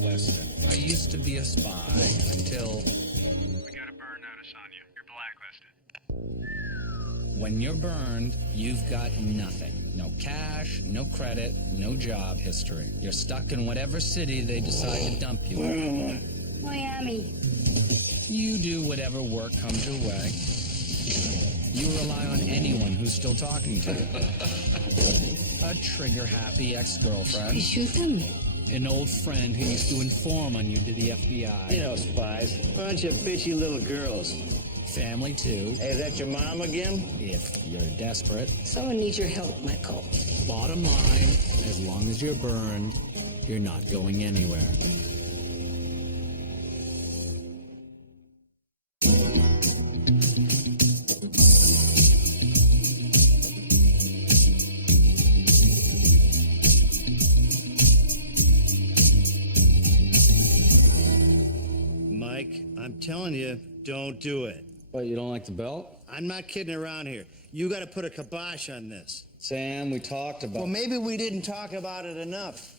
Listen, I used to be a spy until... We got a burn notice on you. You're blacklisted. When you're burned, you've got nothing. No cash, no credit, no job history. You're stuck in whatever city they decide to dump you in. Miami. You do whatever work comes your way. You rely on anyone who's still talking to you. A trigger-happy ex-girlfriend. You shoot them? An old friend who used to inform on you to the FBI. You know, spies. Bunch of bitchy little girls. Family, too. Hey, is that your mom again? If you're desperate. Someone needs your help, Michael. Bottom line, as long as you're burned, you're not going anywhere. Mike, I'm telling you, don't do it. What, you don't like the belt? I'm not kidding around here. You got to put a kibosh on this. Sam, we talked about... Well, maybe we didn't talk about it enough.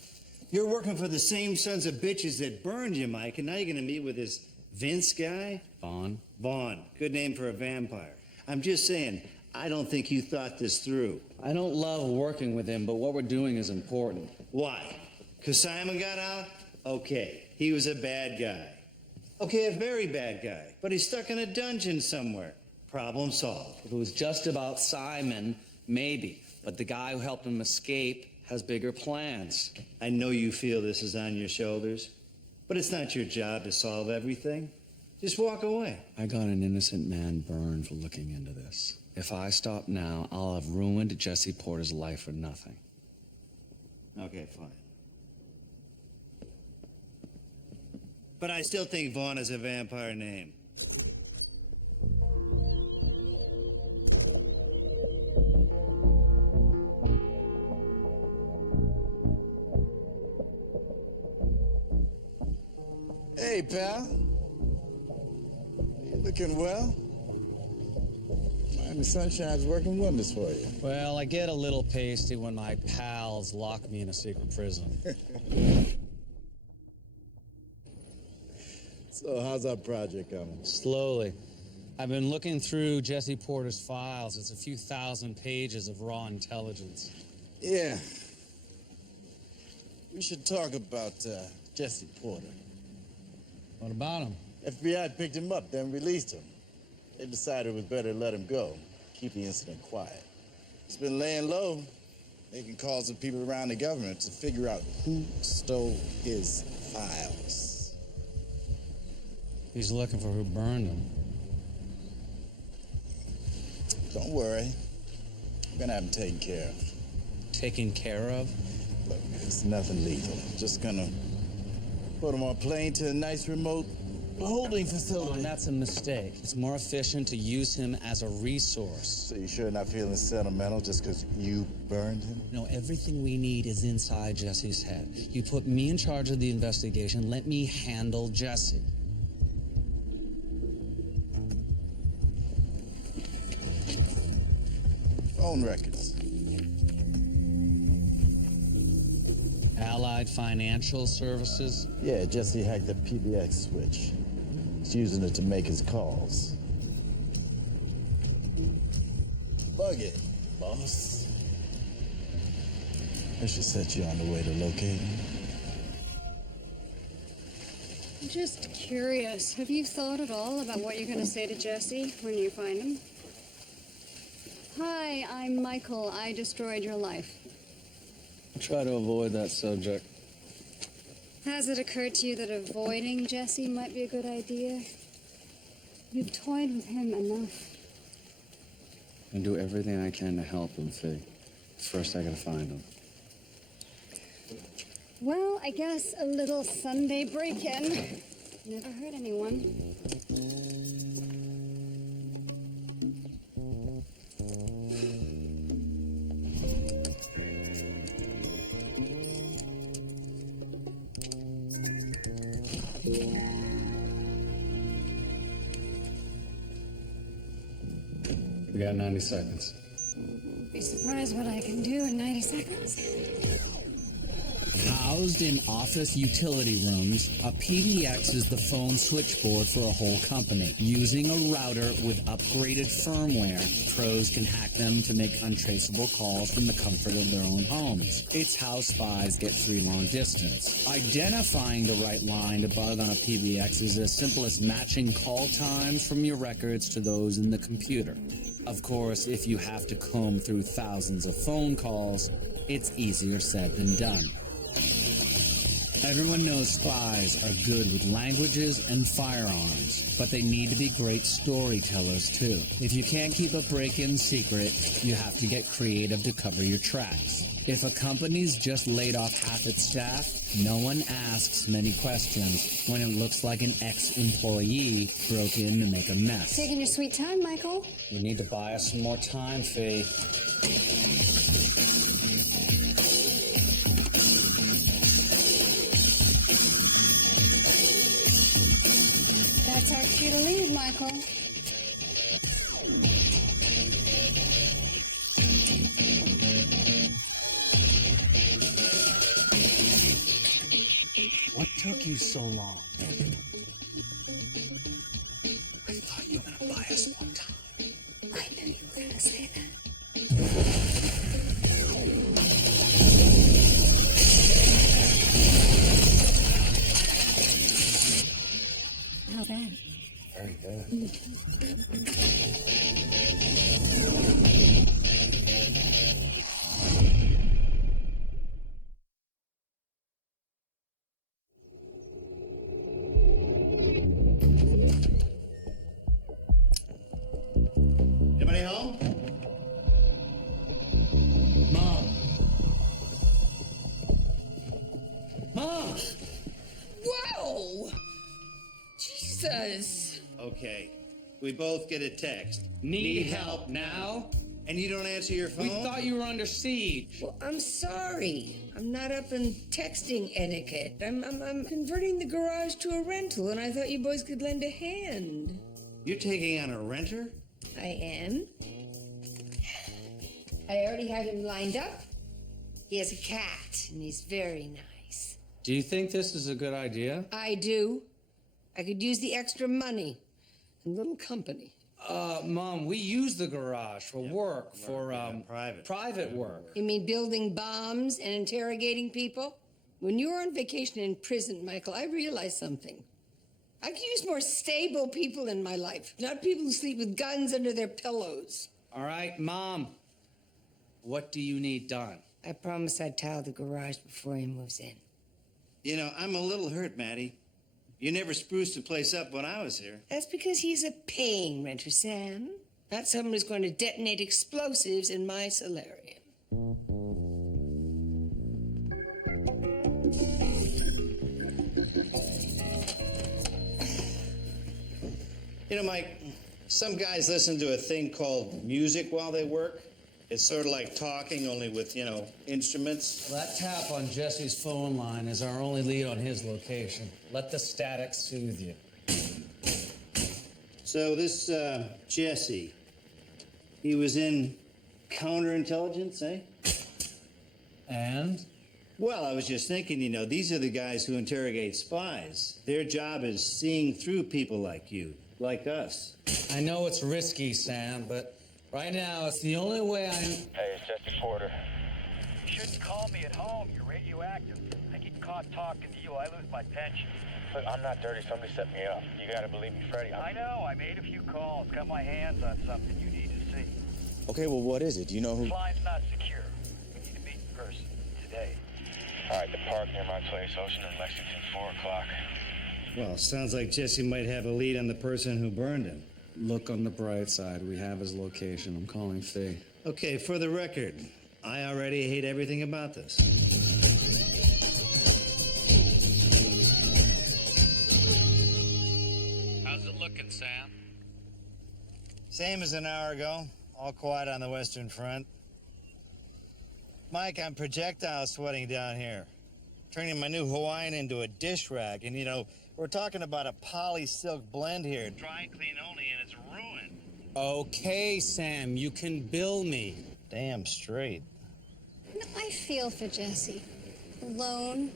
You're working for the same sons of bitches that burned you, Mike, and now you're going to meet with this Vince guy? Vaughn? Vaughn. Good name for a vampire. I'm just saying, I don't think you thought this through. I don't love working with him, but what we're doing is important. Why? Because Simon got out? Okay, he was a bad guy. Okay, a very bad guy, but he's stuck in a dungeon somewhere. Problem solved. If it was just about Simon, maybe. But the guy who helped him escape has bigger plans. I know you feel this is on your shoulders, but it's not your job to solve everything. Just walk away. I got an innocent man burned for looking into this. If I stop now, I'll have ruined Jesse Porter's life for nothing. Okay, fine. But I still think Vaughn is a vampire name. Hey, pal. You looking well? Miami Sunshine's working wonders for you. Well, I get a little pasty when my pals lock me in a secret prison. So how's our project coming? Slowly. I've been looking through Jesse Porter's files. It's a few thousand pages of raw intelligence. Yeah. We should talk about Jesse Porter. What about him? FBI picked him up, then released him. They decided it was better to let him go, keep the incident quiet. He's been laying low, making calls to people around the government to figure out who stole his files. He's looking for who burned him. Don't worry. We're gonna have him taken care of. Taken care of? Look, it's nothing lethal. Just gonna put him on a plane to a nice remote holding facility. Oh, and that's a mistake. It's more efficient to use him as a resource. So you sure not feeling sentimental just because you burned him? No, everything we need is inside Jesse's head. You put me in charge of the investigation. Let me handle Jesse. Phone records. Allied Financial Services? Yeah, Jesse hacked the PBX switch. He's using it to make his calls. Bug it, boss. I should set you on the way to locate him. I'm just curious. Have you thought at all about what you're going to say to Jesse when you find him? Hi, I'm Michael. I destroyed your life. I try to avoid that subject. Has it occurred to you that avoiding Jesse might be a good idea? You've toyed with him enough. I do everything I can to help him, Fee. First, I gotta find him. Well, I guess a little Sunday break-in never hurt anyone. We got 90 seconds. Be surprised what I can do in 90 seconds. Housed in office utility rooms, a PBX is the phone switchboard for a whole company. Using a router with upgraded firmware, pros can hack them to make untraceable calls from the comfort of their own homes. It's how spies get through long distance. Identifying the right line to bug on a PBX is as simple as matching call times from your records to those in the computer. Of course, if you have to comb through thousands of phone calls, it's easier said than done. Everyone knows spies are good with languages and firearms, but they need to be great storytellers too. If you can't keep a break-in secret, you have to get creative to cover your tracks. If a company's just laid off half its staff, no one asks many questions when it looks like an ex-employee broke in to make a mess. Taking your sweet time, Michael. You need to buy us some more time, Fee. That's our cue to leave, Michael. What took you so long? I thought you were gonna buy us more time. I knew you were gonna say that. How bad? Very good. Anybody home? Mom! Mom! Whoa! Jesus! Okay. We both get a text. Need help now? And you don't answer your phone? We thought you were under siege. Well, I'm sorry. I'm not up in texting etiquette. I'm converting the garage to a rental, and I thought you boys could lend a hand. You're taking on a renter? I am. I already have him lined up. He has a cat, and he's very nice. Do you think this is a good idea? I do. I could use the extra money and little company. Mom, we use the garage for work, for, private work. You mean building bombs and interrogating people? When you were on vacation in prison, Michael, I realized something. I could use more stable people in my life, not people who sleep with guns under their pillows. All right, Mom. What do you need done? I promised I'd tile the garage before he moves in. You know, I'm a little hurt, Maddie. You never spruced the place up when I was here. That's because he's a paying renter, Sam. Not someone who's going to detonate explosives in my solarium. You know, Mike, some guys listen to a thing called music while they work. It's sort of like talking, only with, instruments. That tap on Jesse's phone line is our only lead on his location. Let the static soothe you. So this, Jesse, he was in counterintelligence, eh? And? Well, I was just thinking, these are the guys who interrogate spies. Their job is seeing through people like you, like us. I know it's risky, Sam, but right now it's the only way I... Hey, it's Jesse Porter. You shouldn't call me at home. You're radioactive. I get caught talking to you, I lose my pension. Look, I'm not dirty. Somebody set me up. You gotta believe me, Freddie. I know. I made a few calls. Got my hands on something you need to see. Okay, well, what is it? Do you know who? The line's not secure. We need to meet in person today. All right, the park near my place, Ocean and Lexington, 4 o'clock. Well, sounds like Jesse might have a lead on the person who burned him. Look on the bright side. We have his location. I'm calling Fee. Okay, for the record, I already hate everything about this. How's it looking, Sam? Same as an hour ago. All quiet on the Western Front. Mike, I'm projectile sweating down here. Turning my new Hawaiian into a dish rack. And, we're talking about a poly silk blend here. Dry and clean only, and it's ruined. Okay, Sam, you can bill me. Damn straight. I feel for Jesse. alone,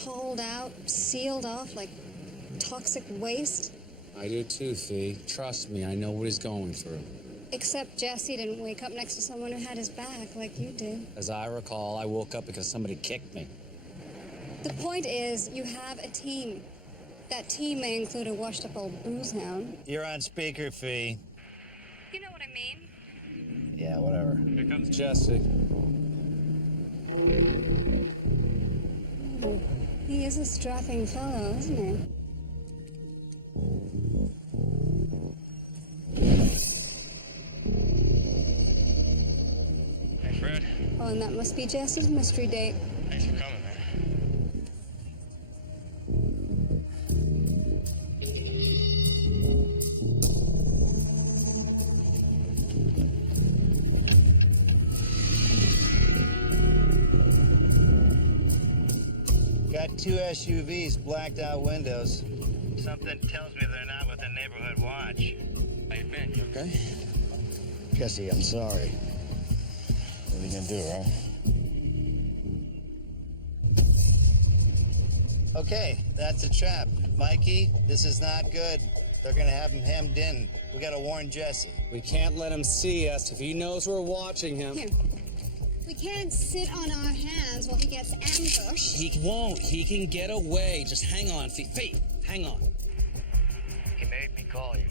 hauled out, sealed off like toxic waste. I do too, Fee. Trust me, I know what he's going through. Except Jesse didn't wake up next to someone who had his back like you did. As I recall, I woke up because somebody kicked me. The point is, you have a team. That team may include a washed-up old booze hound. You're on speaker, Fee. You know what I mean? Yeah, whatever. Here comes Jesse. Oh, he is a strapping fellow, isn't he? Hey, Fred. Oh, and that must be Jesse's mystery date. Thanks for coming, man. Got 2 SUVs, blacked out windows. Something tells me they're not with a neighborhood watch. How you been? You okay? Jesse, I'm sorry. What are you gonna do, right? Okay, that's a trap. Mikey, this is not good. They're gonna have him hemmed in. We gotta warn Jesse. We can't let him see us. If he knows we're watching him... Here. We can't sit on our hands while he gets ambushed. He won't. He can get away. Just hang on, Fee. Hang on. He made me call you.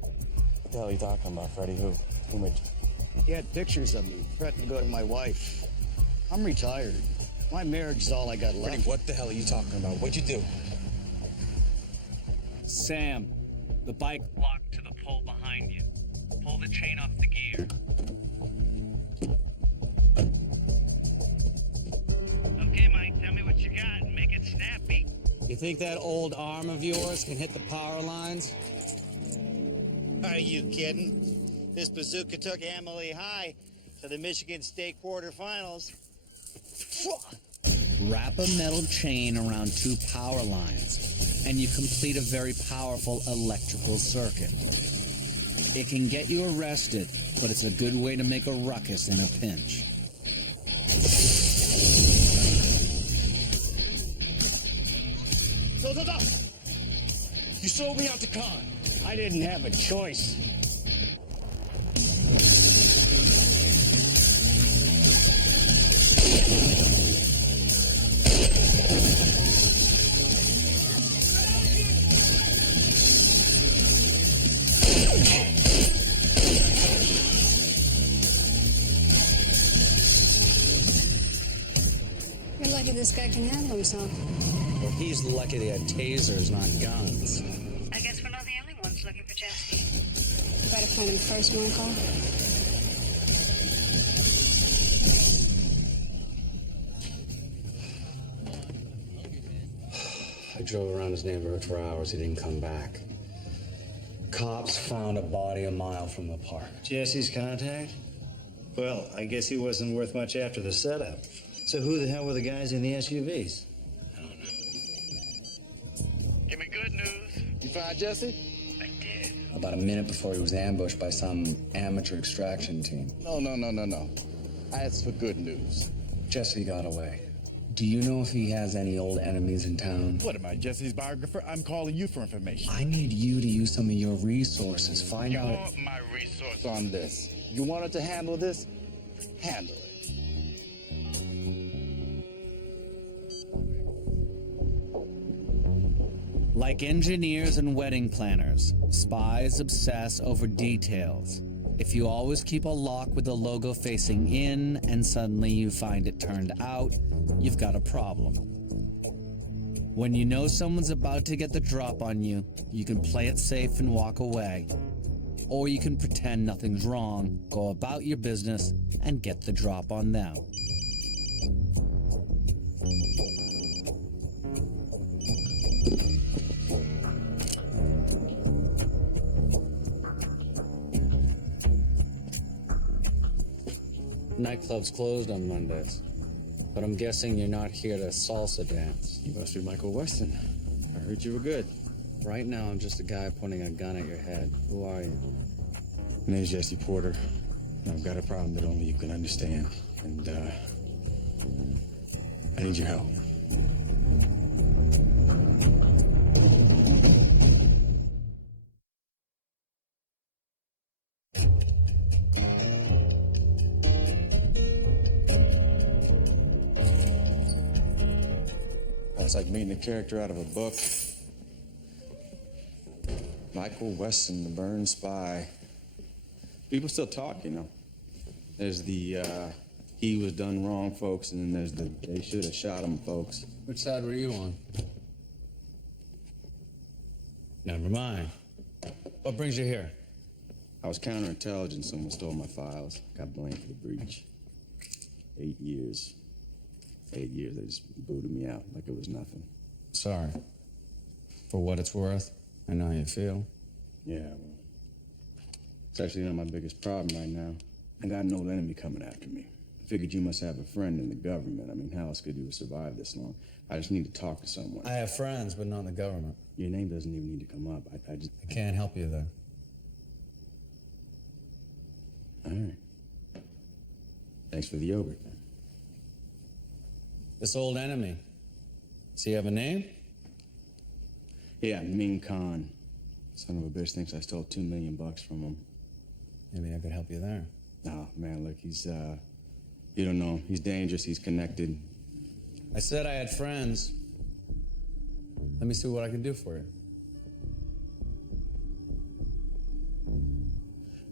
What the hell are you talking about, Freddie? Who made you? He had pictures of me, threatened to go to my wife. I'm retired. My marriage is all I got left. Freddie, what the hell are you talking about? What'd you do? Sam, the bike... Locked to the pole behind you. Pull the chain off the gear. Okay, Mike, tell me what you got and make it snappy. You think that old arm of yours can hit the power lines? Are you kidding? This bazooka took Emily High to the Michigan State quarterfinals. Wrap a metal chain around 2 power lines, and you complete a very powerful electrical circuit. It can get you arrested, but it's a good way to make a ruckus in a pinch. No! You sold me out to Khan. I didn't have a choice. You're lucky this guy can handle himself. Well, he's lucky they had tasers, not guns. I guess we're not the only ones looking for Jesse. You better find him first, Michael. I drove around his neighborhood for hours. He didn't come back. Cops found a body a mile from the park. Jesse's contact? Well, I guess he wasn't worth much after the setup. So who the hell were the guys in the SUVs? I don't know. Give me good news. You find Jesse? I did. About a minute before he was ambushed by some amateur extraction team. No. I asked for good news. Jesse got away. Do you know if he has any old enemies in town? What am I, Jesse's biographer? I'm calling you for information. I need you to use some of your resources. Find You out. want my resource On this. You wanted to handle this? Handle it. Like engineers and wedding planners, spies obsess over details. If you always keep a lock with the logo facing in and suddenly you find it turned out, you've got a problem. When you know someone's about to get the drop on you, you can play it safe and walk away. Or you can pretend nothing's wrong, go about your business, and get the drop on them. Nightclub's closed on Mondays, but I'm guessing you're not here to salsa dance. You must be Michael Weston. I heard you were good. Right now, I'm just a guy pointing a gun at your head. Who are you? My name's Jesse Porter, and I've got a problem that only you can understand. And, I need your help. It's like meeting a character out of a book. Michael Weston, the Burn Spy. People still talk, you know. There's the, he was done wrong, folks, and then there's the, they should have shot him, folks. Which side were you on? Never mind. What brings you here? I was counterintelligence. Someone stole my files. Got blamed for the breach. 8 years. 8 years, they just booted me out like it was nothing. Sorry. For what it's worth, I know how you feel. Yeah, well, it's actually not my biggest problem right now. I got an old enemy coming after me. I figured you must have a friend in the government. I mean, how else could you have survived this long? I just need to talk to someone. I have friends, but not in the government. Your name doesn't even need to come up. I can't help you there. All right. Thanks for the yogurt. This old enemy, does he have a name? Yeah, Ming Khan. Son of a bitch thinks I stole $2 million from him. Maybe I could help you there. No, man, look, he's, you don't know him. He's dangerous, he's connected. I said I had friends. Let me see what I can do for you.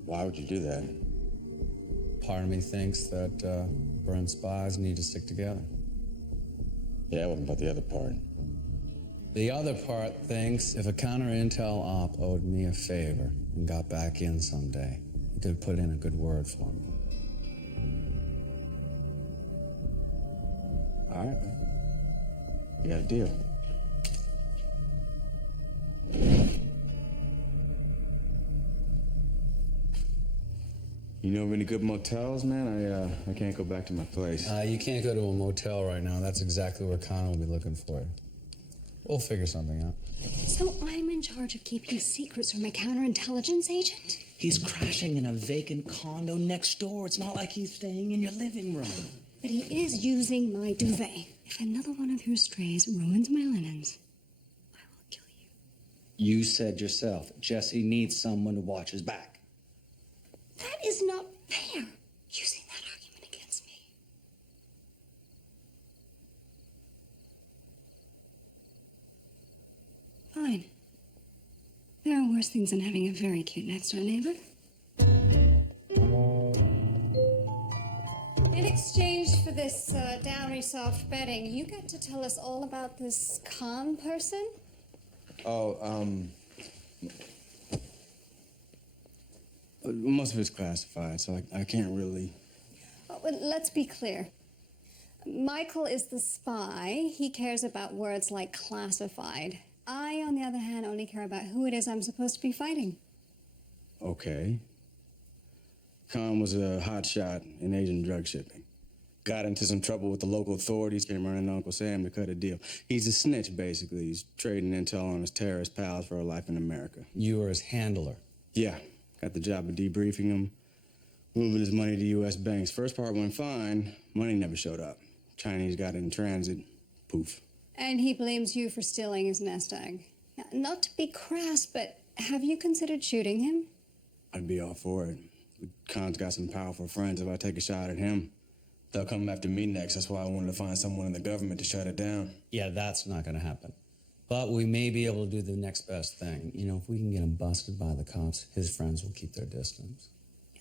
Why would you do that? Part of me thinks that Burn spies need to stick together. Yeah, what about the other part? The other part thinks if a counter-intel op owed me a favor and got back in someday, he could put in a good word for me. All right. You got a deal. You know of any good motels, man? I can't go back to my place. You can't go to a motel right now. That's exactly where Connor will be looking for you. We'll figure something out. So I'm in charge of keeping secrets from a counterintelligence agent? He's crashing in a vacant condo next door. It's not like he's staying in your living room. But he is using my duvet. If another one of your strays ruins my linens, I will kill you. You said yourself, Jesse needs someone to watch his back. That is not fair, using that argument against me. Fine. There are worse things than having a very cute next-door neighbor. In exchange for this dowry soft betting, you get to tell us all about this Khan person? Most of it's classified, so I can't really... Oh, well, let's be clear. Michael is the spy. He cares about words like classified. I, on the other hand, only care about who it is I'm supposed to be fighting. Okay. Khan was a hotshot in Asian drug shipping. Got into some trouble with the local authorities, came running to Uncle Sam to cut a deal. He's a snitch, basically. He's trading intel on his terrorist pals for a life in America. You were his handler. Yeah. Got the job of debriefing him, moving his money to U.S. banks. First part went fine. Money never showed up. Chinese got it in transit. Poof. And he blames you for stealing his nest egg. Now, not to be crass, but have you considered shooting him? I'd be all for it. Khan's got some powerful friends. If I take a shot at him, they'll come after me next. That's why I wanted to find someone in the government to shut it down. Yeah, that's not going to happen. But we may be able to do the next best thing. You know, if we can get him busted by the cops, his friends will keep their distance.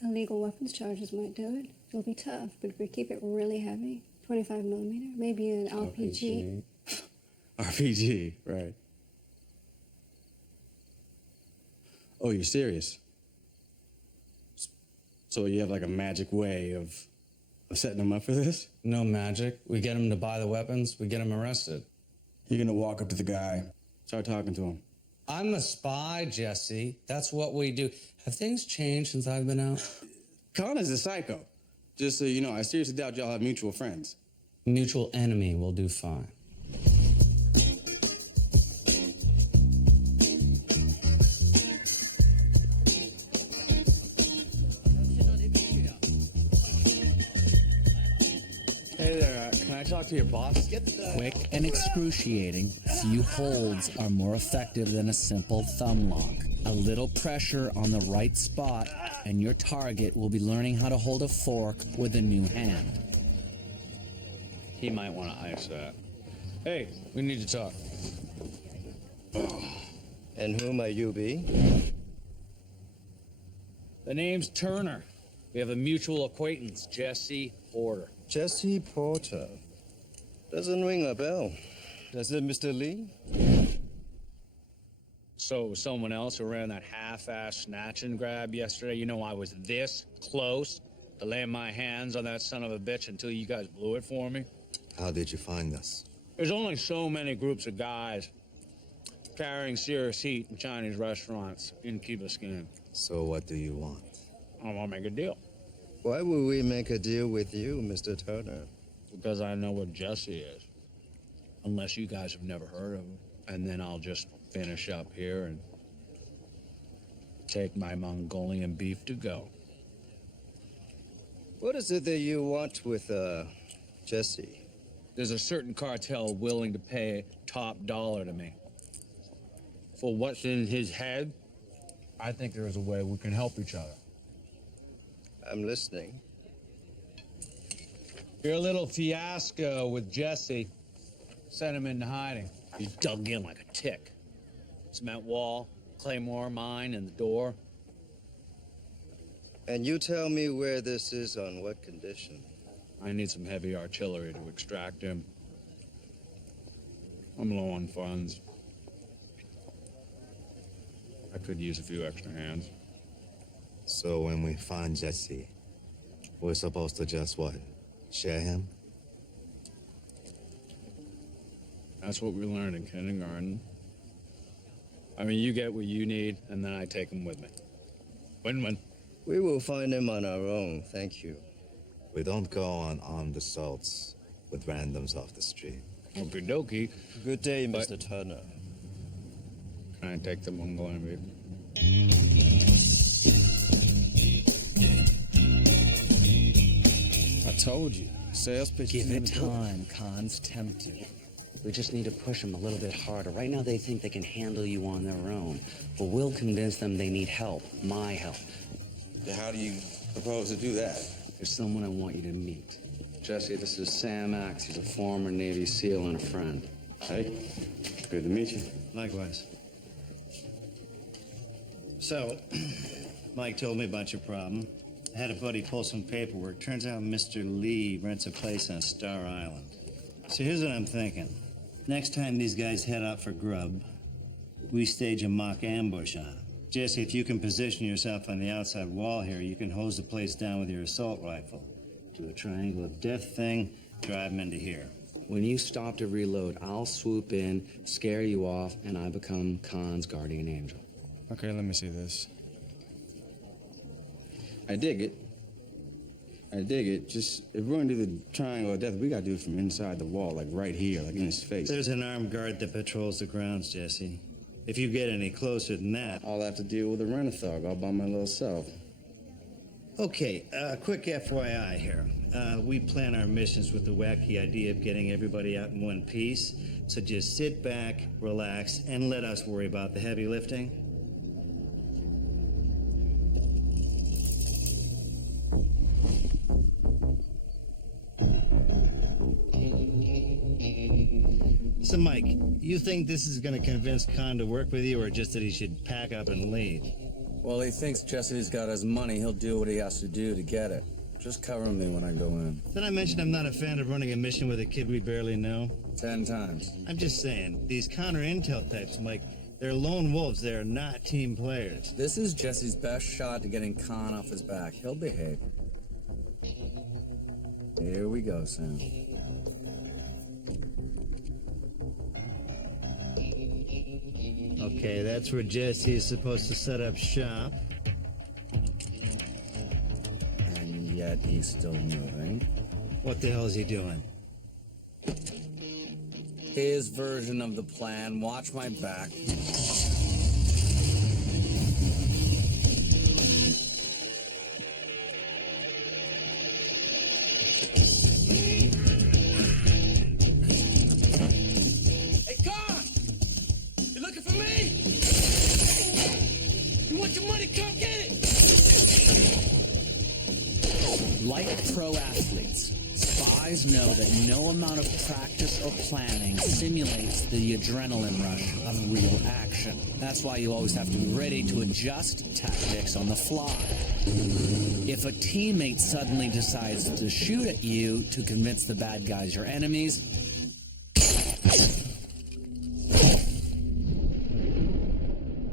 Illegal weapons charges might do it. It'll be tough, but if we keep it really heavy, 25 millimeter, maybe an RPG. RPG, right. Oh, you're serious? So you have like a magic way of setting them up for this? No magic. We get him to buy the weapons, we get him arrested. You're gonna walk up to the guy, start talking to him. I'm a spy, Jesse. That's what we do. Have things changed since I've been out? Connor's a psycho. Just so you know, I seriously doubt y'all have mutual friends. Mutual enemy will do fine. Hey there, can I talk to your boss? Quick and excruciating, few holds are more effective than a simple thumb lock. A little pressure on the right spot, and your target will be learning how to hold a fork with a new hand. He might want to ice that. Hey, we need to talk. And who might you be? The name's Turner. We have a mutual acquaintance, Jesse Porter. Jesse Porter. Doesn't ring a bell. Does it, Mr. Lee? So it was someone else who ran that half-ass snatch and grab yesterday. You know, I was this close to laying my hands on that son of a bitch until you guys blew it for me. How did you find us? There's only so many groups of guys carrying serious heat in Chinese restaurants in Key Biscayne. So what do you want? I want to make a deal. Why would we make a deal with you, Mr. Turner? Because I know what Jesse is. Unless you guys have never heard of him. And then I'll just finish up here and take my Mongolian beef to go. What is it that you want with, Jesse? There's a certain cartel willing to pay top dollar to me. For what's in his head, I think there is a way we can help each other. I'm listening. Your little fiasco with Jesse sent him into hiding. He dug in like a tick. Cement wall, claymore mine, and the door. And you tell me where this is on what condition? I need some heavy artillery to extract him. I'm low on funds. I could use a few extra hands. So when we find Jesse, we're supposed to just what? Share him? That's what we learned in kindergarten. I mean, you get what you need, and then I take him with me. Win-win. We will find him on our own, thank you. We don't go on armed assaults with randoms off the street. Okie dokie. Good day, Mr. Turner. Can I take the Mongolian beef? I told you. Sales pitch. Give it time. Khan's tempted. We just need to push them a little bit harder. Right now, they think they can handle you on their own. But we'll convince them they need help. My help. How do you propose to do that? There's someone I want you to meet. Jesse, this is Sam Axe. He's a former Navy SEAL and a friend. Hey, good to meet you. Likewise. So, Mike told me about your problem. I had a buddy pull some paperwork. Turns out Mr. Lee rents a place on Star Island. So here's what I'm thinking. Next time these guys head out for grub, we stage a mock ambush on them. Jesse, if you can position yourself on the outside wall here, you can hose the place down with your assault rifle. Do a triangle of death thing, drive them into here. When you stop to reload, I'll swoop in, scare you off, and I become Khan's guardian angel. Okay, let me see this. I dig it. Just, if we're gonna do the triangle of death, we gotta do it from inside the wall, like right here, like in his face. There's an armed guard that patrols the grounds, Jesse. If you get any closer than that... I'll have to deal with a rent-a-thug all by my little self. Okay, quick FYI here. We plan our missions with the wacky idea of getting everybody out in one piece. So just sit back, relax, and let us worry about the heavy lifting. So, Mike, you think this is going to convince Khan to work with you, or just that he should pack up and leave? Well, he thinks Jesse's got his money. He'll do what he has to do to get it. Just cover me when I go in. Did I mention I'm not a fan of running a mission with a kid we barely know? 10 times. I'm just saying, these counter-intel types, Mike, they're lone wolves. They're not team players. This is Jesse's best shot to getting Khan off his back. He'll behave. Here we go, Sam. Okay, that's where Jesse is supposed to set up shop. And yet he's still moving. What the hell is he doing? His version of the plan. Watch my back. always know that no amount of practice or planning simulates the adrenaline rush of real action. That's why you always have to be ready to adjust tactics on the fly. If a teammate suddenly decides to shoot at you to convince the bad guys you're enemies,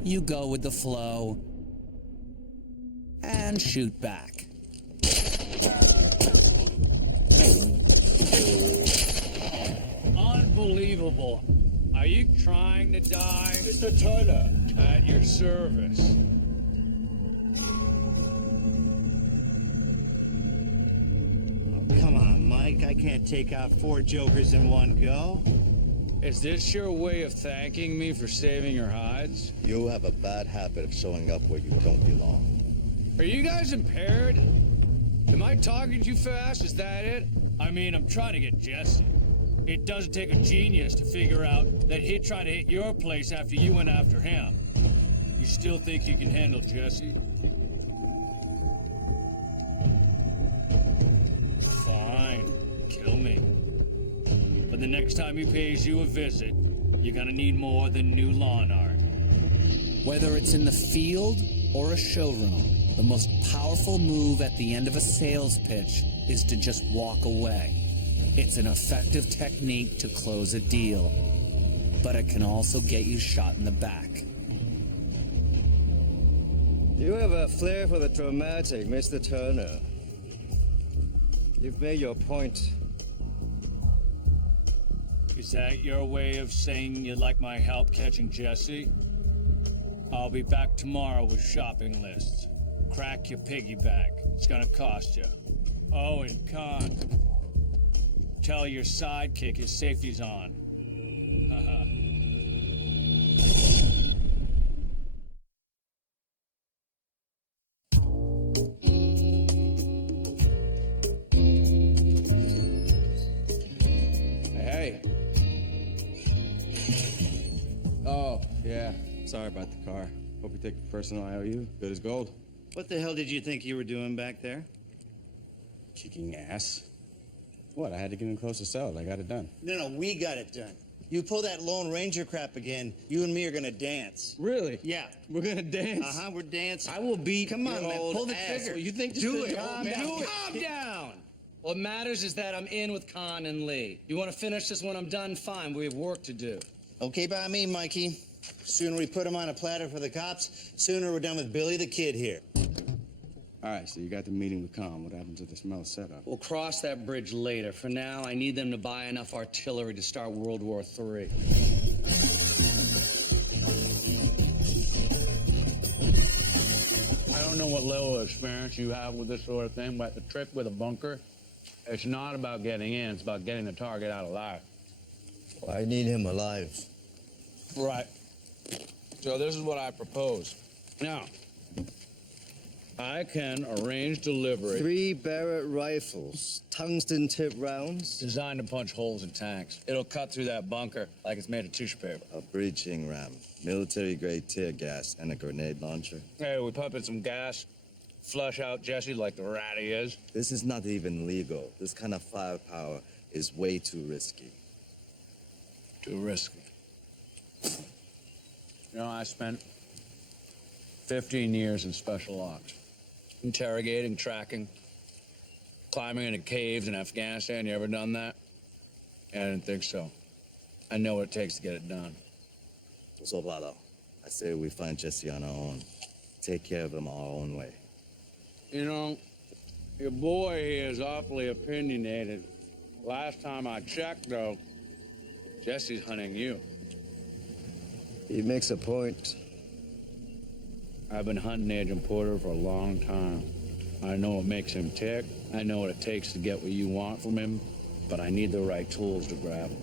you go with the flow and shoot back. Unbelievable. Are you trying to die? Mr. Turner. At your service. Come on, Mike. I can't take out 4 jokers in one go. Is this your way of thanking me for saving your hides? You have a bad habit of showing up where you don't belong. Are you guys impaired? Am I talking too fast? Is that it? I mean, I'm trying to get Jesse. It doesn't take a genius to figure out that he'd try to hit your place after you went after him. You still think you can handle Jesse? Fine. Kill me. But the next time he pays you a visit, you're gonna need more than new lawn art. Whether it's in the field or a showroom, the most powerful move at the end of a sales pitch is to just walk away. It's an effective technique to close a deal, but it can also get you shot in the back. You have a flair for the dramatic, Mr. Turner. You've made your point. Is that your way of saying you'd like my help catching Jesse? I'll be back tomorrow with shopping lists. Crack your piggy bank. It's gonna cost you. Oh, and Con, tell your sidekick his safety's on. Haha. Hey. Oh, yeah. Sorry about the car. Hope you take a personal IOU. Good as gold. What the hell did you think you were doing back there? Kicking ass. What? I had to get in close to sell. I got it done. No, we got it done. You pull that Lone Ranger crap again, you and me are gonna dance. Really? Yeah. We're gonna dance? Uh-huh, we're dancing. I will beat Come on, your man, old pull the ass. trigger. You think Do this it. Calm Do down. it. Calm down! What matters is that I'm in with Khan and Lee. You want to finish this when I'm done? Fine, we have work to do. Okay by me, Mikey. Sooner we put him on a platter for the cops, sooner we're done with Billy the Kid here. All right, so you got the meeting with Con. What happened to the smell setup? We'll cross that bridge later. For now, I need them to buy enough artillery to start World War III. I don't know what level of experience you have with this sort of thing, but the trick with a bunker, it's not about getting in, it's about getting the target out alive. Well, I need him alive. Right. So this is what I propose. Now, I can arrange delivery. 3 Barrett rifles, tungsten tip rounds. Designed to punch holes in tanks. It'll cut through that bunker like it's made of tissue paper. A breaching ram, military-grade tear gas, and a grenade launcher. Hey, we pump in some gas, flush out Jesse like the rat he is. This is not even legal. This kind of firepower is way too risky. Too risky. You know, I spent 15 years in special ops. Interrogating, tracking, climbing into caves in Afghanistan. You ever done that? Yeah, I didn't think so. I know what it takes to get it done. So, Vlado, I say we find Jesse on our own. Take care of him our own way. You know, your boy here is awfully opinionated. Last time I checked, though, Jesse's hunting you. He makes a point. I've been hunting Agent Porter for a long time. I know what makes him tick. I know what it takes to get what you want from him, but I need the right tools to grab him.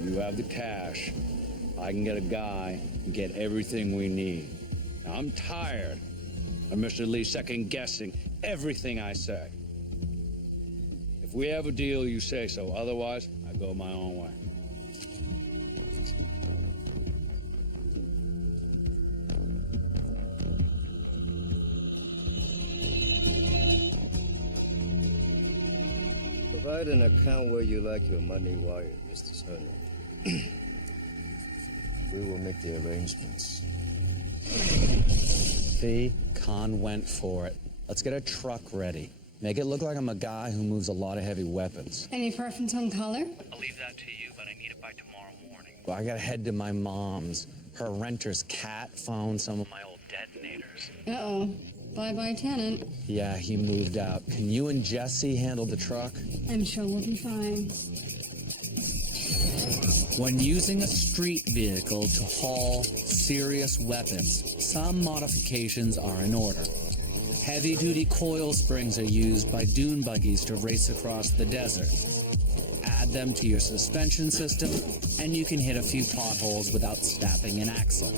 You have the cash. I can get a guy and get everything we need. Now, I'm tired of Mr. Lee second-guessing everything I say. If we have a deal, you say so. Otherwise, I go my own way. Provide an account where you like your money wired, Mr. Turner. We will make the arrangements. See? Khan went for it. Let's get a truck ready. Make it look like I'm a guy who moves a lot of heavy weapons. Any preference on color? I'll leave that to you, but I need it by tomorrow morning. Well, I gotta head to my mom's. Her renter's cat found some of my old detonators. Uh-oh. Bye-bye, tenant. Yeah, he moved out. Can you and Jesse handle the truck? I'm sure we'll be fine. When using a street vehicle to haul serious weapons, some modifications are in order. Heavy-duty coil springs are used by dune buggies to race across the desert. Add them to your suspension system, and you can hit a few potholes without snapping an axle.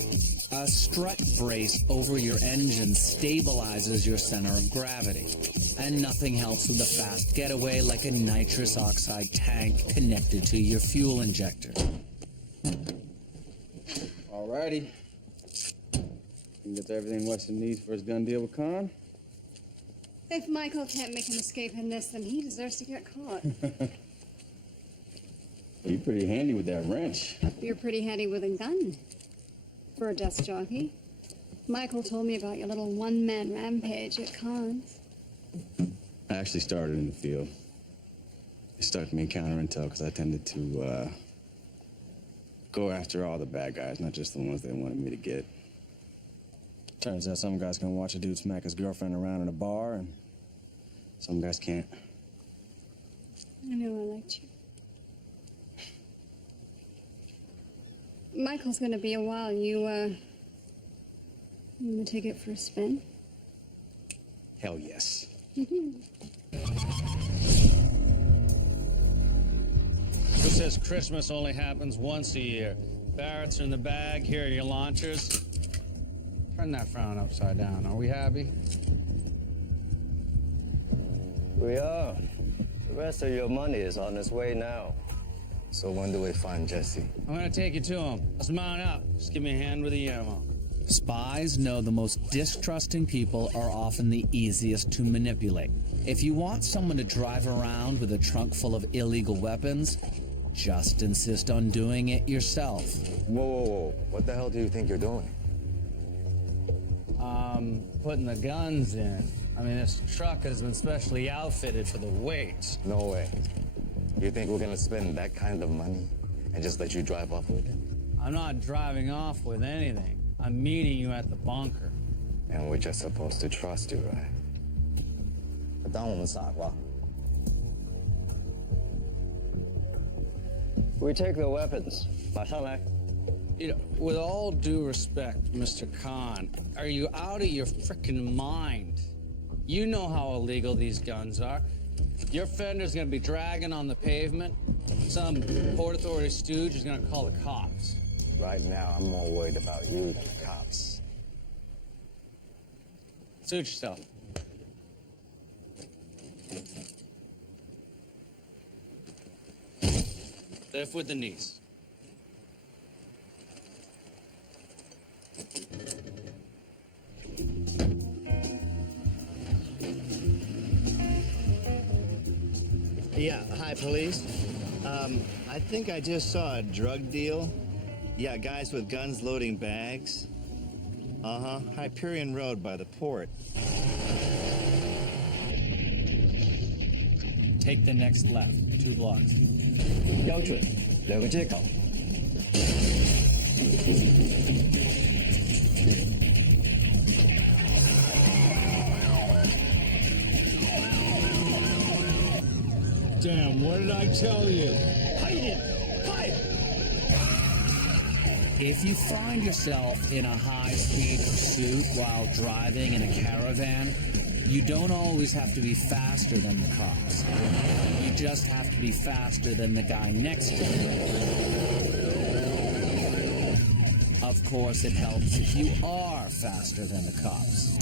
A strut brace over your engine stabilizes your center of gravity, and nothing helps with a fast getaway like a nitrous oxide tank connected to your fuel injector. Alrighty. You get everything Weston needs for his gun deal with Khan? If Michael can't make an escape in this, then he deserves to get caught. You're pretty handy with that wrench. You're pretty handy with a gun. For a desk jockey. Michael told me about your little one-man rampage at Khan's. I actually started in the field. It stuck me in counter-intel because I tended to go after all the bad guys, not just the ones they wanted me to get. Turns out some guys can watch a dude smack his girlfriend around in a bar, and some guys can't. I know I liked you. Michael's gonna be a while. You wanna take it for a spin? Hell yes. Who says Christmas only happens once a year? Barrett's are in the bag. Here are your launchers. Turn that frown upside down. Are we happy? We are. The rest of your money is on its way now. So when do we find Jesse? I'm gonna take you to him. Let's mount up. Just give me a hand with the ammo. Spies know the most distrusting people are often the easiest to manipulate. If you want someone to drive around with a trunk full of illegal weapons, just insist on doing it yourself. Whoa. What the hell do you think you're doing? Putting the guns in. I mean, this truck has been specially outfitted for the weight. No way. You think we're gonna spend that kind of money and just let you drive off with it? I'm not driving off with anything. I'm meeting you at the bunker. And we're just supposed to trust you, right? 当我们傻瓜。 We take the weapons. 马上来。 You know, with all due respect, Mr. Khan, are you out of your frickin' mind? You know how illegal these guns are. Your fender's gonna be dragging on the pavement. Some Port Authority stooge is gonna call the cops. Right now, I'm more worried about you than the cops. Suit yourself. Lift with the knees. Yeah, hi, police. I think I just saw a drug deal. Yeah, guys with guns loading bags. Uh-huh, Hyperion Road by the port. Take the next left, 2 blocks. 标准，2个接口。 Damn, what did I tell you? If you find yourself in a high-speed pursuit while driving in a caravan, you don't always have to be faster than the cops. You just have to be faster than the guy next to you. Of course, it helps if you are faster than the cops.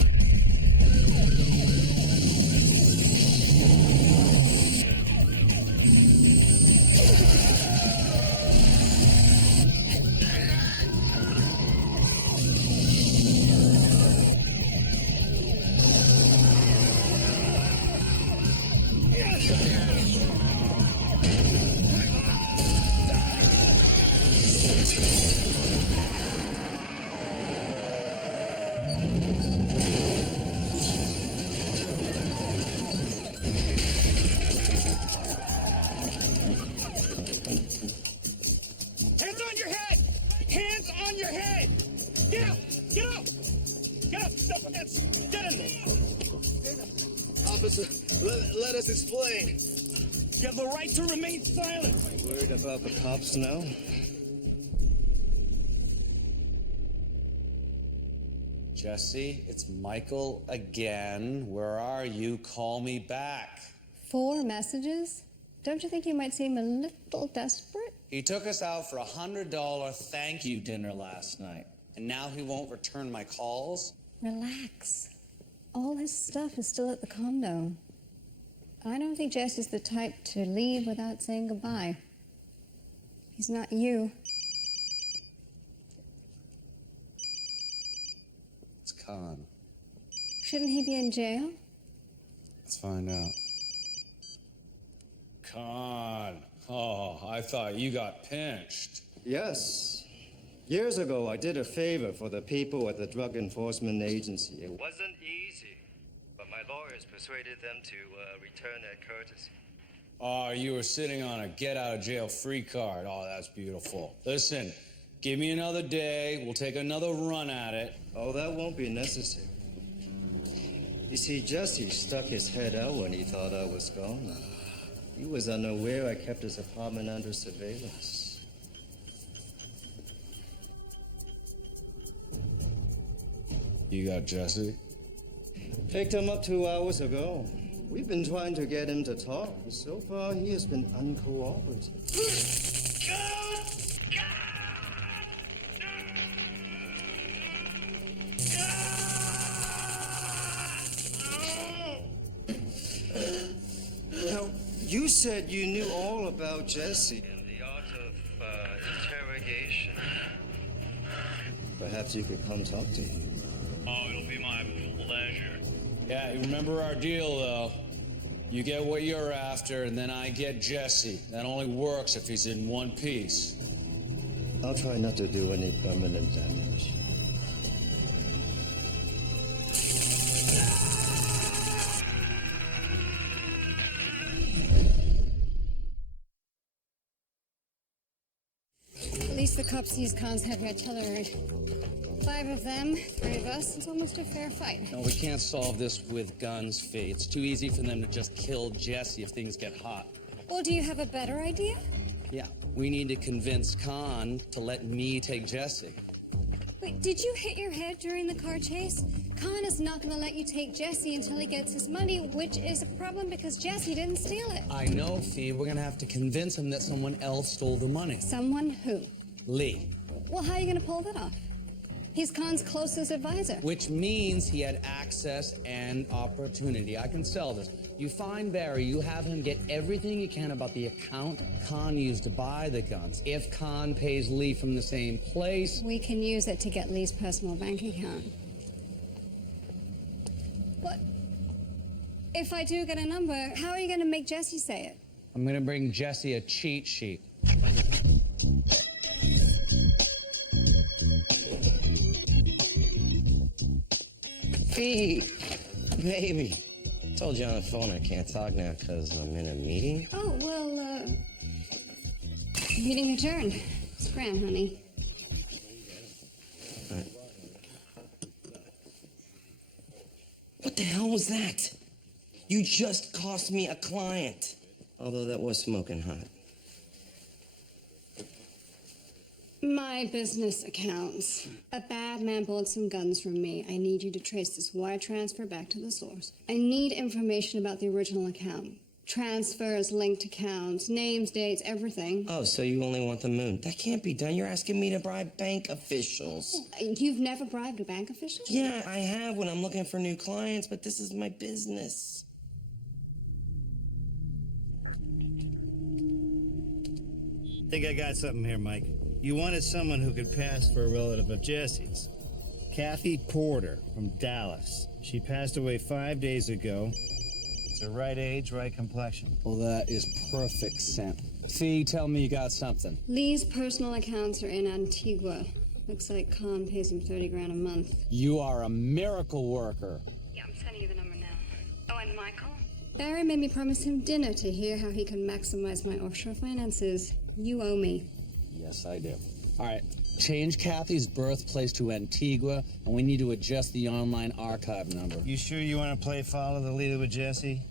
Get out! Get out! Get up! Step against! Get in there! Officer, let us explain. You have the right to remain silent. Worried about the cops now? Jesse, it's Michael again. Where are you? Call me back. 4 messages? Don't you think you might seem a little desperate? He took us out for $100 thank you dinner last night, and now he won't return my calls? Relax. All his stuff is still at the condo. I don't think Jesse's the type to leave without saying goodbye. He's not you. It's Khan. Shouldn't he be in jail? Let's find out. Con. Oh, I thought you got pinched. Yes. Years ago, I did a favor for the people at the Drug Enforcement Agency. It wasn't easy, but my lawyers persuaded them to return that courtesy. Oh, you were sitting on a get-out-of-jail-free card. Oh, that's beautiful. Listen, give me another day. We'll take another run at it. Oh, that won't be necessary. You see, Jesse stuck his head out when he thought I was gone. He was unaware I kept his apartment under surveillance. You got Jesse? Picked him up 2 hours ago. We've been trying to get him to talk. So far, he has been uncooperative. Now, you said you knew all about Jesse and the art of interrogation. Perhaps you could come talk to him. Oh, it'll be my pleasure. Yeah, you remember our deal, though. You get what you're after, and then I get Jesse. That only works if he's in one piece. I'll try not to do any permanent damage. At least the cops use Khan's heavy artillery. 5 of them, 3 of us. It's almost a fair fight. No, we can't solve this with guns, Fee. It's too easy for them to just kill Jesse if things get hot. Well, do you have a better idea? Yeah, we need to convince Khan to let me take Jesse. Wait, did you hit your head during the car chase? Khan is not going to let you take Jesse until he gets his money, which is a problem because Jesse didn't steal it. I know, Fee. We're gonna have to convince him that someone else stole the money. Someone who? Lee. Well, how are you going to pull that off? He's Khan's closest advisor. Which means he had access and opportunity. I can sell this. You find Barry, you have him get everything you can about the account Khan used to buy the guns. If Khan pays Lee from the same place... We can use it to get Lee's personal bank account. What? If I do get a number, how are you going to make Jesse say it? I'm gonna bring Jesse a cheat sheet. Fee, baby. I told you on the phone I can't talk now because I'm in a meeting. Oh, well, meeting adjourned. Scram, honey. What the hell was that? You just cost me a client. Although that was smoking hot. My business accounts. A bad man bought some guns from me. I need you to trace this wire transfer back to the source. I need information about the original account. Transfers, linked accounts, names, dates, everything. Oh, so you only want the moon. That can't be done. You're asking me to bribe bank officials. You've never bribed a bank official? Yeah, I have when I'm looking for new clients, but this is my business. Think I got something here, Mike. You wanted someone who could pass for a relative of Jesse's. Kathy Porter from Dallas. She passed away 5 days ago. It's the right age, right complexion. Well, that is perfect scent. Fee, tell me you got something. Lee's personal accounts are in Antigua. Looks like Khan pays him 30 grand a month. You are a miracle worker. Yeah, I'm sending you the number now. Oh, and Michael? Barry made me promise him dinner to hear how he can maximize my offshore finances. You owe me. Yes, I do. All right, change Kathy's birthplace to Antigua, and we need to adjust the online archive number. You sure you want to play follow the leader with Jesse?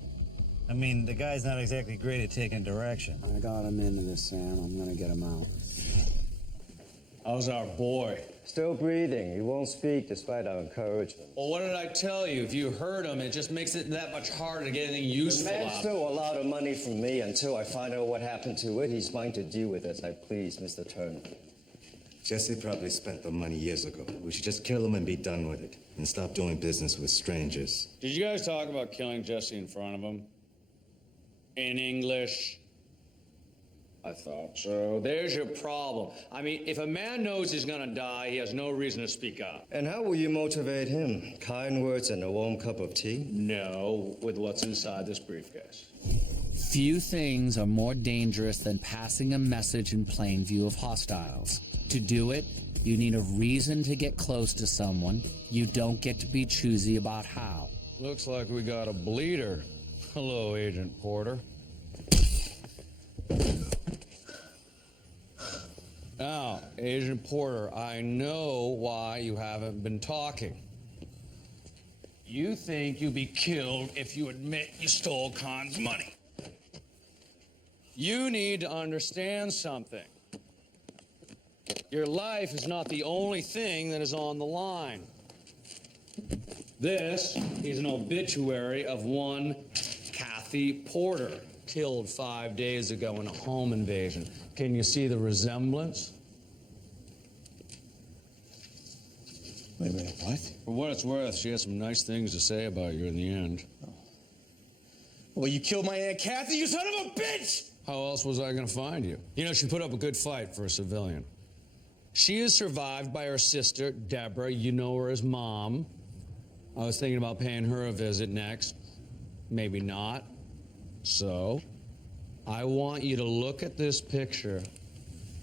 I mean, the guy's not exactly great at taking direction. I got him into this, Sam. I'm gonna get him out. How's our boy? Still breathing. He won't speak despite our encouragement. Well, what did I tell you? If you heard him, it just makes it that much harder to get anything useful The out man of stole a lot of money from me. Until I find out what happened to it, he's mine to deal with as I please, Mr. Turner. Jesse probably spent the money years ago. We should just kill him and be done with it. And stop doing business with strangers. Did you guys talk about killing Jesse in front of him? In English? I thought so. There's your problem. I mean, if a man knows he's gonna die, he has no reason to speak up. And how will you motivate him? Kind words and a warm cup of tea? No, with what's inside this briefcase. Few things are more dangerous than passing a message in plain view of hostiles. To do it, you need a reason to get close to someone. You don't get to be choosy about how. Looks like we got a bleeder. Hello, Agent Porter. Now, Agent Porter, I know why you haven't been talking. You think you'd be killed if you admit you stole Khan's money. You need to understand something. Your life is not the only thing that is on the line. This is an obituary of one Kathy Porter, killed 5 days ago in a home invasion. Can you see the resemblance? Wait a minute, what? For what it's worth, she had some nice things to say about you in the end. Well, you killed my Aunt Kathy, you son of a bitch! How else was I gonna find you? You know, she put up a good fight for a civilian. She is survived by her sister, Deborah. You know her as Mom. I was thinking about paying her a visit next. Maybe not. So, I want you to look at this picture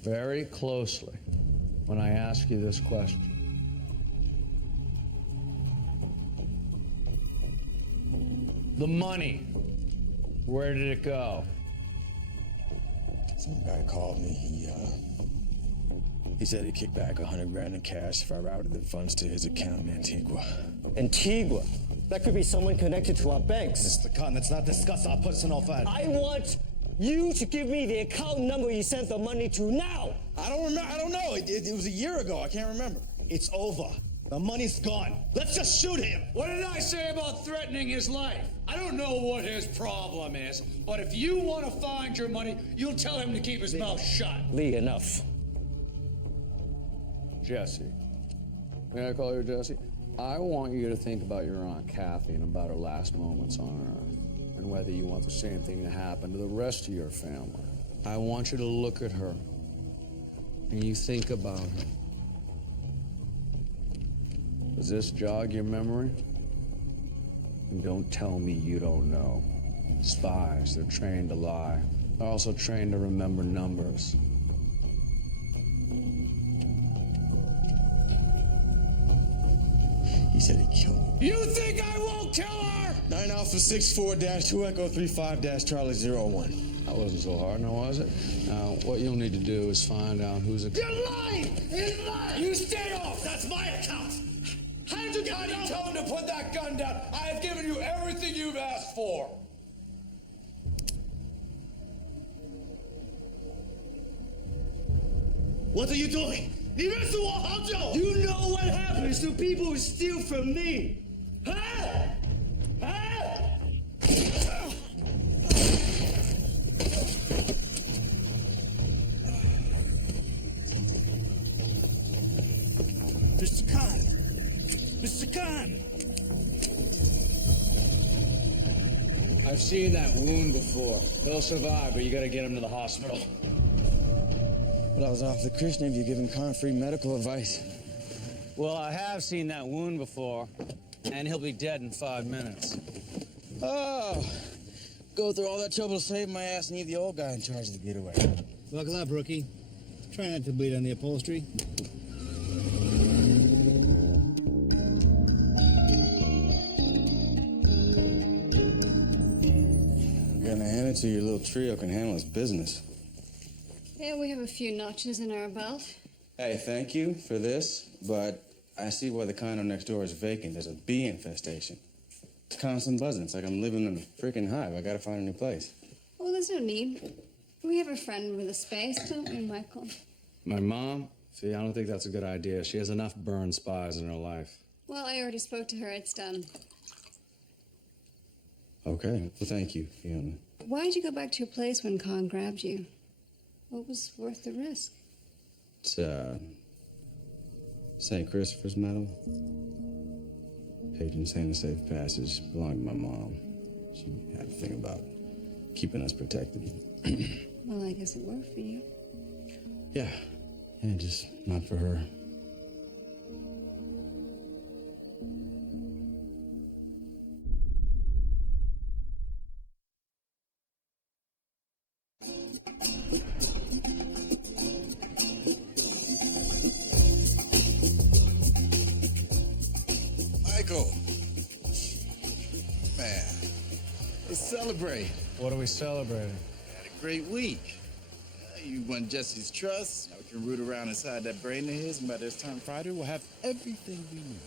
very closely when I ask you this question. The money, where did it go? Some guy called me. He said he'd kick back $100,000 in cash if I routed the funds to his account in Antigua. Antigua? That could be someone connected to our banks. Mr. Khan, let's not discuss our personal files. I want you to give me the account number you sent the money to now. I don't know. It was a year ago. I can't remember. It's over. The money's gone. Let's just shoot him. What did I say about threatening his life? I don't know what his problem is, but if you want to find your money, you'll tell him to keep his mouth shut. Lee, enough. Jesse. May I call you Jesse? I want you to think about your Aunt Kathy and about her last moments on Earth, and whether you want the same thing to happen to the rest of your family. I want you to look at her, and you think about her. Does this jog your memory? And don't tell me you don't know. Spies, they're trained to lie. They're also trained to remember numbers. He said he killed me. You think I won't kill her? 9 Alpha 64-2 Echo 35-Charlie 01. That wasn't so hard, now was it? Now, what you'll need to do is find out who's a... You're lying! He's lying! You stay off! That's my account! How did you get I it? didn't tell him to put that gun down. I have given you everything you've asked for. What are you doing? You know what happens to people who steal from me. Huh? Mr. Khan! Mr. Khan! I've seen that wound before. He'll survive, but you gotta get him to the hospital. But I was off the Krishna if you giving Khan free medical advice. Well, I have seen that wound before, and he'll be dead in 5 minutes. Oh, go through all that trouble to save my ass and leave the old guy in charge of the getaway. Buckle up, rookie. Try not to bleed on the upholstery. Gonna hand it to your little trio can handle his business. Yeah, we have a few notches in our belt. Hey, thank you for this, but I see why the condo next door is vacant. There's a bee infestation. It's constant buzzing. It's like I'm living in a freaking hive. I gotta find a new place. Well, there's no need. We have a friend with a space, don't we, Michael? My mom? See, I don't think that's a good idea. She has enough burn spies in her life. Well, I already spoke to her. It's done. Okay, well, thank you, Fiona. Why'd you go back to your place when Khan grabbed you? What was worth the risk? It's, St. Christopher's medal. Patron saint of safe passage. Belonged to my mom. She had a thing about keeping us protected. Well, I guess it worked for you. Yeah, just not for her. Michael. Man, let's celebrate. What are we celebrating? Had a great week. You won Jesse's trust. Now we can root around inside that brain of his, and by this time Friday, we'll have everything we need.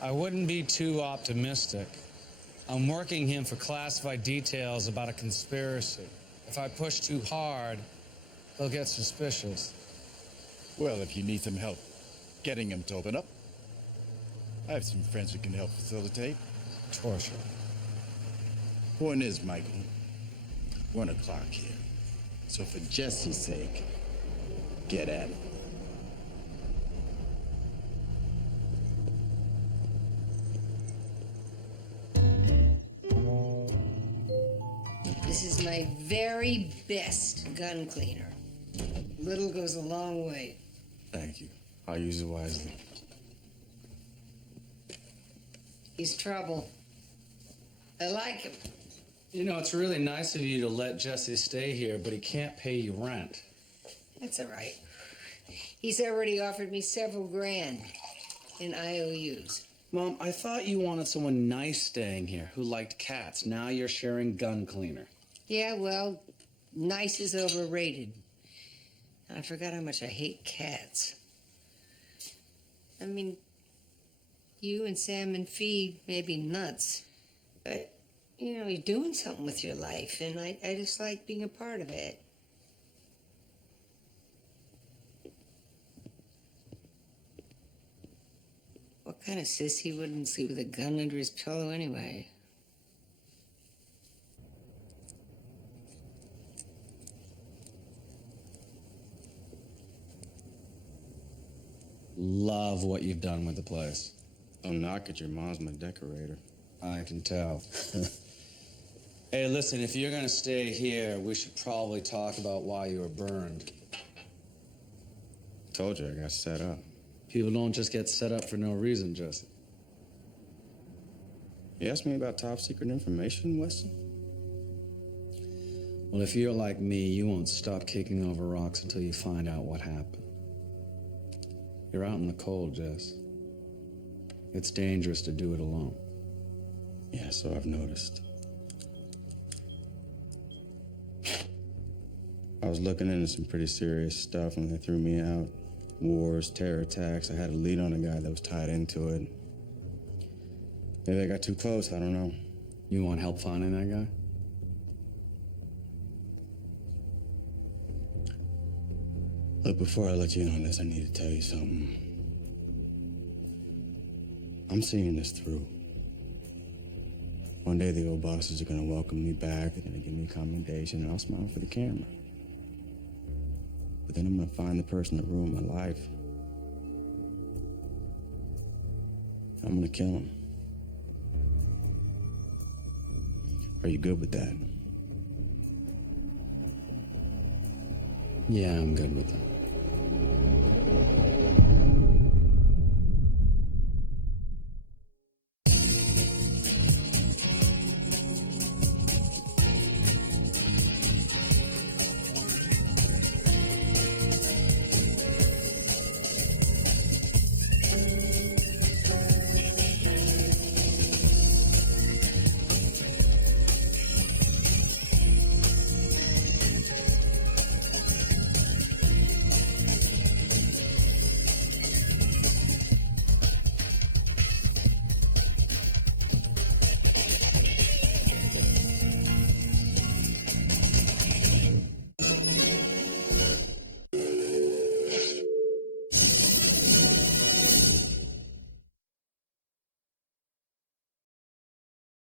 I wouldn't be too optimistic. I'm working him for classified details about a conspiracy. If I push too hard, they'll get suspicious. Well, if you need some help getting him to open up, I have some friends who can help facilitate. Torture. Point is, Michael, 1 o'clock here. So for Jesse's sake, get at it. This is my very best gun cleaner. Little goes a long way. Thank you. I'll use it wisely. He's trouble. I like him. You know, it's really nice of you to let Jesse stay here, but he can't pay you rent. That's all right. He's already offered me several grand in IOUs. Mom, I thought you wanted someone nice staying here who liked cats. Now you're sharing gun cleaner. Yeah, well, nice is overrated. I forgot how much I hate cats. I mean, you and Sam and Fee may be nuts, but, you know, you're doing something with your life, and I just like being a part of it. What kind of sissy wouldn't sleep with a gun under his pillow anyway? Love what you've done with the place. Don't knock it, your mom's my decorator. I can tell. Hey, listen, if you're gonna stay here, we should probably talk about why you were burned. Told you I got set up. People don't just get set up for no reason, Jesse. You asked me about top secret information, Weston? Well, if you're like me, you won't stop kicking over rocks until you find out what happened. You're out in the cold, Jess. It's dangerous to do it alone. Yeah, so I've noticed. I was looking into some pretty serious stuff when they threw me out. Wars, terror attacks. I had a lead on a guy that was tied into it. Maybe I got too close, I don't know. You want help finding that guy? Look, before I let you in on this, I need to tell you something. I'm seeing this through. One day the old bosses are gonna welcome me back, they're gonna give me a commendation, and I'll smile for the camera. But then I'm gonna find the person that ruined my life. I'm gonna kill him. Are you good with that? Yeah, I'm good with that.